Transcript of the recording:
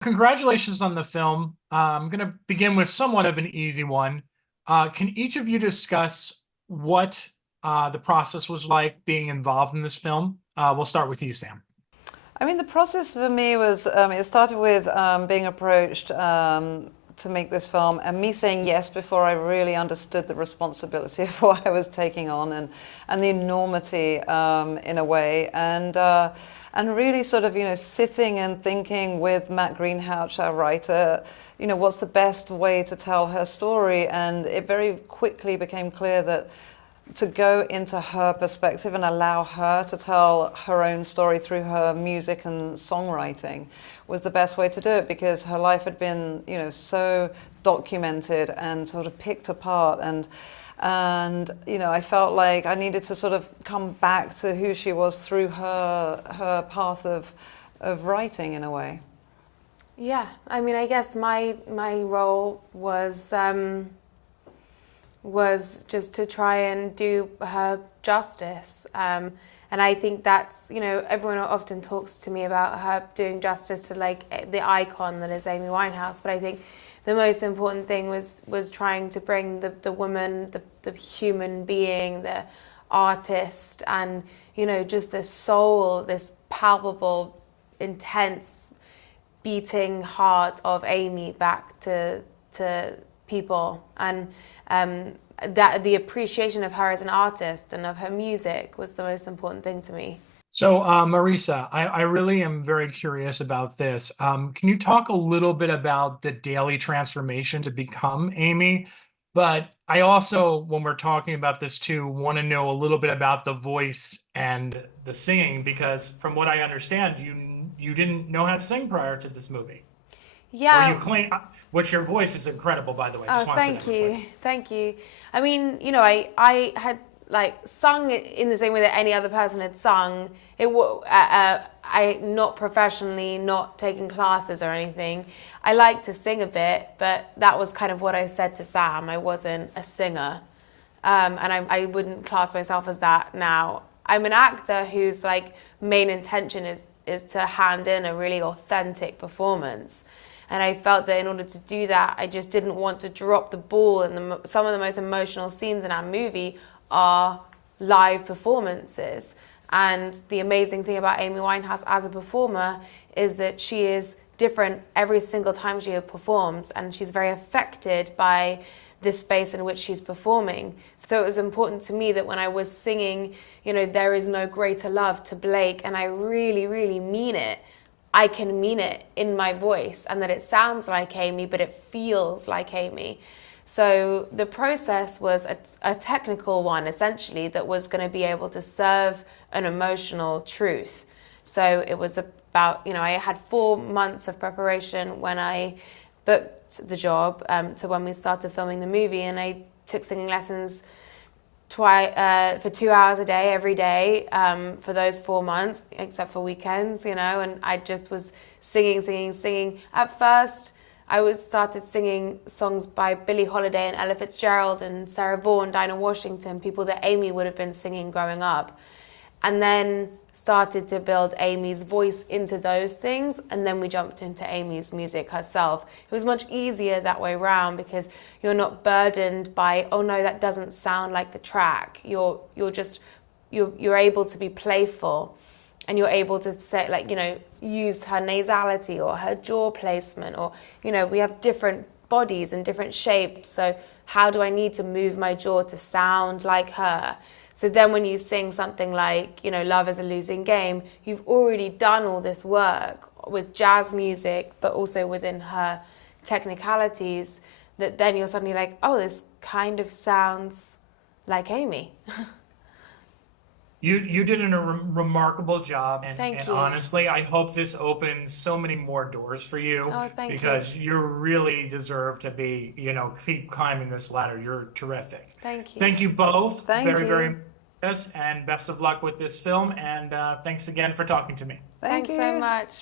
Congratulations on the film. I'm going to begin with somewhat of an easy one. Can each of you discuss what the process was like being involved in this film? We'll start with you, Sam. I mean, the process for me was it started with being approached to make this film and me saying yes before I really understood the responsibility of what I was taking on and the enormity in a way. And really sort of, sitting and thinking with Matt Greenhalgh, our writer, what's the best way to tell her story. And it very quickly became clear that to go into her perspective and allow her to tell her own story through her music and songwriting was the best way to do it, because her life had been, so documented and sort of picked apart, and I felt like I needed to sort of come back to who she was through her path of writing in a way. Yeah, I mean, I guess my role was just to try and do her justice. And I think that's, everyone often talks to me about her doing justice to like the icon that is Amy Winehouse. But I think the most important thing was trying to bring the woman, the human being, the artist, and, just the soul, this palpable, intense, beating heart of Amy back to people. And that the appreciation of her as an artist and of her music was the most important thing to me. So, Marisa, I really am very curious about this. Can you talk a little bit about the daily transformation to become Amy? But I also, when we're talking about this too, want to know a little bit about the voice and the singing, because from what I understand, you didn't know how to sing prior to this movie. Or you Yeah. claim, which your voice is incredible, by the way. Just Oh, want to say that thank real quick. you. Thank you. I mean, I had like sung in the same way that any other person had sung. I not professionally, not taking classes or anything. I like to sing a bit, but that was kind of what I said to Sam. I wasn't a singer, and I wouldn't class myself as that now. I'm an actor whose like main intention is to hand in a really authentic performance. And I felt that in order to do that, I just didn't want to drop the ball. And some of the most emotional scenes in our movie are live performances. And the amazing thing about Amy Winehouse as a performer is that she is different every single time she performs, and she's very affected by the space in which she's performing. So it was important to me that when I was singing, there is no greater love to Blake, and I really, really mean it. I can mean it in my voice, and that it sounds like Amy, but it feels like Amy. So the process was a technical one, essentially, that was going to be able to serve an emotional truth. So it was about, I had 4 months of preparation when I booked the job to when we started filming the movie, and I took singing lessons for 2 hours a day every day for those 4 months, except for weekends, and I just was singing. At first, I started singing songs by Billie Holiday and Ella Fitzgerald and Sarah Vaughan, Dinah Washington, people that Amy would have been singing growing up. And then started to build Amy's voice into those things, and then we jumped into Amy's music herself. It was much easier that way around because you're not burdened by, oh no, that doesn't sound like the track. You're able to be playful, and you're able to say, use her nasality or her jaw placement, or we have different bodies and different shapes, so how do I need to move my jaw to sound like her? So then when you sing something like, Love is a Losing Game, you've already done all this work with jazz music, but also within her technicalities, that then you're suddenly like, oh, this kind of sounds like Amy. You did a remarkable job, Thank and you. honestly, I hope this opens so many more doors for you Oh, thank you. because you really deserve to be, keep climbing this ladder. You're terrific. Thank you. Thank you both Thank very, very you. much, and best of luck with this film. And thanks again for talking to me. Thank Thanks so you. much.